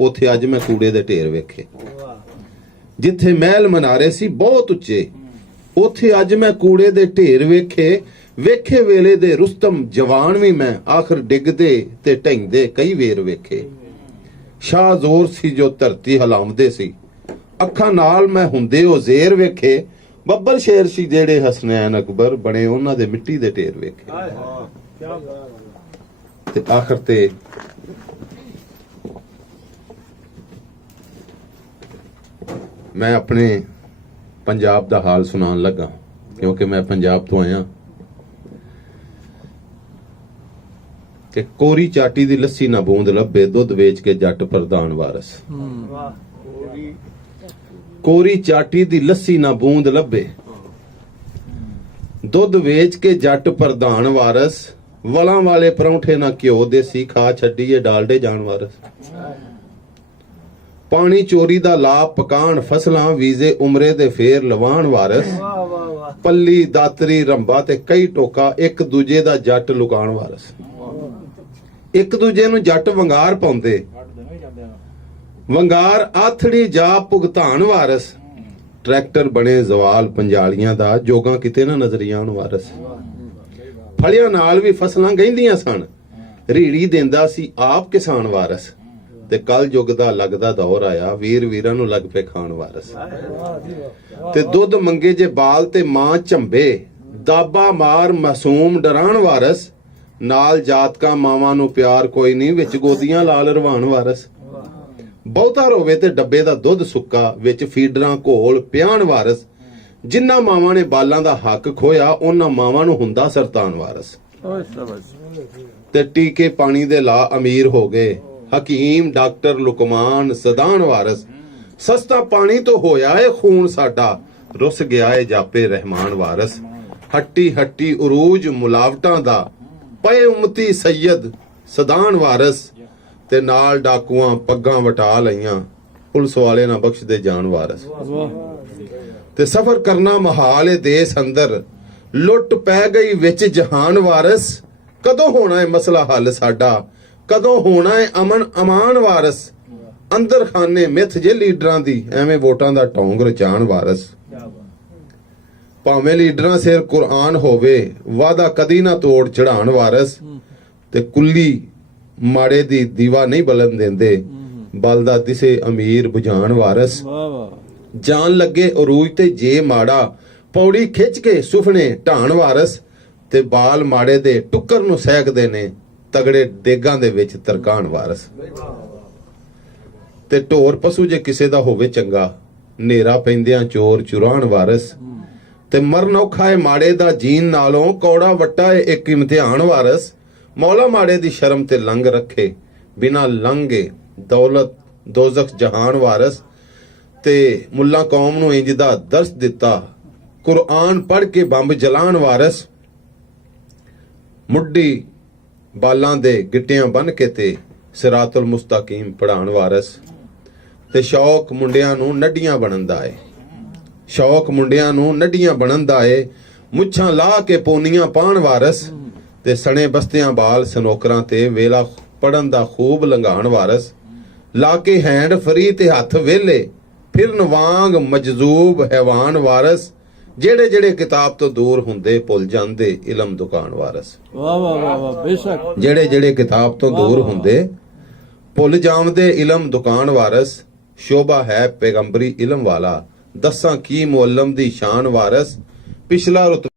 ਉੱਥੇ ਅੱਜ ਮੈਂ ਕੂੜੇ ਦੇ ਢੇਰ ਵੇਖੇ। ਜਿੱਥੇ ਮਹਿਲ ਮਨਾਰੇ ਸੀ ਬਹੁਤ ਉੱਚੇ, ਉੱਥੇ ਅੱਜ ਮੈਂ ਕੂੜੇ ਦੇ ਢੇਰ ਵੇਖੇ। ਵੇਖੇ ਵੇਲੇ ਦੇ ਰੁਸਤਮ ਜਵਾਨ ਵੀ ਮੈਂ, ਆਖਰ ਡਿੱਗਦੇ ਤੇ ਢਹਿੰਦੇ ਕਈ ਵੇਰ ਵੇਖੇ। ਸ਼ਾਹ ਜ਼ੋਰ ਸੀ ਜੋ ਧਰਤੀ ਹਿਲਾਉਂਦੇ ਸੀ, ਅੱਖਾਂ ਨਾਲ ਮੈਂ ਹੁੰਦੇ ਉਹ ਜ਼ੇਰ ਵੇਖੇ। ਬੱਬਰ ਸ਼ੇਰ ਸੀ ਜਿਹੜੇ ਹਸਨੈਨ ਅਕਬਰ ਬਣੇ, ਉਹਨਾਂ ਦੇ ਮਿੱਟੀ ਦੇ ਢੇਰ ਵੇਖੇ। ਤੇ ਆਖਰ ਤੇ ਮੈਂ ਆਪਣੇ ਪੰਜਾਬ ਦਾ ਹਾਲ ਸੁਣਾਉਣ ਲੱਗਾ, ਕਿਉਂਕਿ ਮੈਂ ਪੰਜਾਬ ਤੋਂ ਆਇਆ। ਕਿ ਕੋਰੀ ਚਾਟੀ ਦੀ ਲੱਸੀ ਨਾ ਬੂੰਦ ਲੱਭੇ, ਦੁੱਧ ਵੇਚ ਕੇ ਜੱਟ ਪ੍ਰਧਾਨ ਵਾਰਸ। ਕੋਰੀ ਚਾਟੀ ਦੀ ਲੱਸੀ ਨਾ ਬੂੰਦ ਲੱਭੇ, ਦੁੱਧ ਵੇਚ ਕੇ ਜੱਟ ਪ੍ਰਧਾਨ ਵਾਰਸ। ਵਲਾਂ ਵਾਲੇ ਪਰੌਂਠੇ ਨਾ ਘਿਓ ਦੇਸੀ, ਖਾ ਛੱਡੀਏ ਡਾਲਡੇ ਜਾਣ ਵਾਰਸ। ਪਾਣੀ ਚੋਰੀ ਦਾ ਲਾਭ ਪਕਾਣ, ਫਸਲਾਂ ਵੀਜ਼ੇ ਉਮਰੇ ਦੇ ਫੇਰ ਲਵਾਣ ਵਾਰਸ। ਪੱਲੀ ਦਾਤਰੀ ਰੰਬਾ ਤੇ ਕਈ ਟੋਕਾ, ਇੱਕ ਦੂਜੇ ਦਾ ਜੱਟ ਲੁਕਾਣ ਵਾਰਸ। ਇੱਕ ਦੂਜੇ ਨੂੰ ਜੱਟ ਵੰਗਾਰ ਪਾਉਂਦੇ, ਵੰਗਾਰ ਆਥੜੀ ਜਾ ਭੁਗਤਾਨ ਵਾਰਸ। ਟਰੈਕਟਰ ਬਣੇ ਜ਼ਵਾਲ ਪੰਜਾਲੀਆਂ ਦਾ, ਜੋਗਾਂ ਕਿਤੇ ਨਾ ਨਜ਼ਰੀਆਂ ਵਾਰਸ। ਫਲਿਆਂ ਨਾਲ ਵੀ ਫਸਲਾਂ ਗਹਿੰਦੀਆਂ ਸਨ, ਰੀੜੀ ਦਿੰਦਾ ਸੀ ਆਪ ਕਿਸਾਨ ਵਾਰਸ। ਤੇ ਕਲ ਯੁੱਗ ਦਾ ਲੱਗਦਾ ਦੌਰ ਆਇਆ, ਵੀਰ ਵੀਰਾਂ ਨੂੰ ਲੱਗ ਪਏ ਖਾਣ ਵਾਰਸ। ਤੇ ਦੁੱਧ ਮੰਗੇ ਜੇ ਬਾਲ ਤੇ ਮਾਂ ਝੰਬੇ, ਦਾਬਾ ਮਾਰ ਮਾਸੂਮ ਡਰਾਣ ਵਾਰਸ। ਨਾਲ ਜਾਤਕਾਂ ਮਾਵਾਂ ਨੂੰ ਪਿਆਰ ਕੋਈ ਨਹੀਂ, ਵਿੱਚ ਗੋਦੀਆਂ ਲਾਲ ਰਵਾਨ ਵਾਰਸ। ਬਹੁਤਾ ਰੋਵੇ ਤੇ ਡੱਬੇ ਦਾ ਦੁੱਧ ਸੁੱਕਾ, ਵਿੱਚ ਫੀਡਰਾਂ ਘੋਲ ਪਿਆਣ ਵਾਰਸ। ਜਿਨ੍ਹਾਂ ਮਾਵਾਂ ਨੇ ਬਾਲਾਂ ਦਾ ਹੱਕ ਖੋਇਆ, ਉਹਨਾਂ ਮਾਵਾਂ ਨੂੰ ਹੁੰਦਾ ਸਰਤਾਨ ਵਾਰਸ। ਤੇ ਟੀਕੇ ਪਾਣੀ ਦੇ ਲਾ ਅਮੀਰ ਹੋ ਗਏ, ਹਕੀਮ ਡਾਕਟਰ ਲੁਕਮਾਨ ਸਦਾਨ ਵਾਰਸ। ਸਸਤਾ ਪਾਣੀ ਤੋਂ ਹੋਇਆ ਏ ਖੂਨ ਸਾਡਾ, ਰੁੱਸ ਗਿਆ ਏ ਜਾਪੇ ਰਹਿਮਾਨ ਵਾਰਸ। ਹੱਟੀ ਹੱਟੀ ਉਰੂਜ ਮੁਲਾਵਟਾਂ ਦਾ, ਪਏ ਉਮਤੀ ਸੈਯਦ ਸਦਾਨ ਵਾਰਸ। ਤੇ ਨਾਲ ਡਾਕੂਆਂ ਪੱਗਾਂ ਵਟਾ ਲਈਆਂ, ਪੁਲਿਸ ਵਾਲੇ ਨਾ ਬਖਸ਼ਦੇ ਜਾਣ ਵਾਰਸ। ਤੇ ਸਫ਼ਰ ਕਰਨਾ ਮਹਾਲ ਏ ਦੇਸ ਅੰਦਰ, ਲੁੱਟ ਪੈ ਗਈ ਵਿੱਚ ਜਹਾਨ ਵਾਰਸ। ਕਦੋਂ ਹੋਣਾ ਏ ਮਸਲਾ ਹੱਲ ਸਾਡਾ, ਕਦੋਂ ਹੋਣਾ ਏ ਅਮਨ ਅਮਾਨ ਵਾਰਸ। ਅੰਦਰ ਖਾਨੇ ਮਿੱਥ ਜੇ ਲੀਡਰਾਂ ਦੀ, ਐਵੇਂ ਵੋਟਾਂ ਦਾ ਢੋਂਗ ਰਚਾਣ ਵਾਰਸ। ਭਾਵੇਂ ਲੀਡਰਾਂ ਸਿਰ ਕੁਰਾਨ ਹੋਵੇ, ਵਾਦਾ ਕਦੀ ਨਾ ਤੋੜ ਚੜਾਣ ਵਾਰਸ। ਤੇ ਕੁੱਲੀ ਮਾੜੇ ਦੀ ਦੀਵਾ ਨਹੀਂ ਬਲਣ ਦਿੰਦੇ, ਬਲਦਾ ਦਿਸੇ ਅਮੀਰ ਬੁਝਾਣ ਵਾਰਸ। ਜਾਣ ਲੱਗੇ ਅਰੂਜ ਤੇ ਜੇ ਮਾੜਾ, ਪੌੜੀ ਖਿੱਚ ਕੇ ਸੁਫਨੇ ਢਾਣ ਵਾਰਸ। ਤੇ ਬਾਲ ਮਾੜੇ ਦੇ ਟੁੱਕਰ ਨੂੰ ਸਹਿਕਦੇ ਨੇ, ਤਗੜੇ ਦੇਗਾਂ ਦੇ ਵਿੱਚ ਤਰਕਾਣ ਵਾਰਸ। ਤੇ ਢੋਰ ਪਸ਼ੂ ਜੇ ਕਿਸੇ ਦਾ ਹੋਵੇ ਚੰਗਾ, ਨੇਰਾ ਪੈਂਦਿਆਂ ਚੋਰ ਚੁਰਾਣ ਵਾਰਸ। ਤੇ ਮਰਨ ਔਖਾ ਏ ਮਾੜੇ ਦਾ ਜੀਣ ਨਾਲੋਂ, ਕੌੜਾ ਵੱਟਾ ਏ ਇੱਕ ਇਮਤਿਹਾਨ ਵਾਰਸ। ਮੌਲਾ ਮਾੜੇ ਦੀ ਸ਼ਰਮ ਤੇ ਲੰਘ ਰੱਖੇ, ਬਿਨਾ ਲੰਘੇ ਦੌਲਤ ਦੋਜ਼ਖ ਜਹਾਨ ਵਾਰਸ। ਤੇ ਮੁੱਲਾ ਕੌਮ ਨੂੰ ਇੰਜ ਦਾ ਦਰਸ ਦਿੱਤਾ, ਕੁਰਾਨ ਪੜ੍ਹ ਕੇ ਬੰਬ ਜਲਾਣ ਵਾਰਸ। ਮੁੱਢੀ ਬਾਲਾਂ ਦੇ ਗਿੱਟਿਆਂ ਬੰਨ ਕੇ ਤੇ ਸਿਰਾਤੁਲ ਮੁਸਤਕੀਮ ਪੜਾਣ ਵਾਰਸ। ਤੇ ਸ਼ੌਕ ਮੁੰਡਿਆਂ ਨੂੰ ਨੱਡੀਆਂ ਬਣਨ ਦਾ ਏ, ਸ਼ੌਕ ਮੁੰਡਿਆਂ ਨੂੰ ਨੱਡੀਆਂ ਬਣਨ ਦਾ ਏ। ਮੁੱਛਾਂ ਲਾ ਕੇ ਪੋਨੀਆਂ ਪਾਣ ਵਾਰਸ। ਤੇ ਸਣੇ ਬਸਤਿਆਂ ਬਾਲ ਸਨੋਕਰਾਂ ਤੇ, ਵੇਲਾ ਪੜਨ ਦਾ ਖੂਬ ਲੰਘਾਣ ਵਾਰਸ। ਲਾ ਕੇ ਹੈਂਡ ਫਰੀ ਤੇ ਹੱਥ ਵੇਲੇ, ਫਿਰਨ ਵਾਂਗ ਮਜਜ਼ੂਬ ਹੈਵਾਨ ਵਾਰਸ। ਜਿਹੜੇ ਜਿਹੜੇ ਕਿਤਾਬ ਤੋਂ ਦੂਰ ਹੁੰਦੇ, ਭੁੱਲ ਜਾਂਦੇ ਇਲਮ ਦੁਕਾਨ ਵਾਰਸ। ਵਾਹ ਵਾਹ ਵਾਹ ਵਾਹ, ਬੇਸ਼ੱਕ। ਜਿਹੜੇ ਜਿਹੜੇ ਕਿਤਾਬ ਤੋਂ ਦੂਰ ਹੁੰਦੇ, ਭੁੱਲ ਜਾਂਦੇ ਇਲਮ ਦੁਕਾਨ ਵਾਰਸ। ਸ਼ੋਭਾ ਹੈ ਪੈਗੰਬਰੀ ਇਲਮ ਵਾਲਾ, ਦੱਸਾਂ ਕੀ ਮੁਅੱਲਮ ਦੀ ਸ਼ਾਨ ਵਾਰਸ। ਪਿਛਲਾ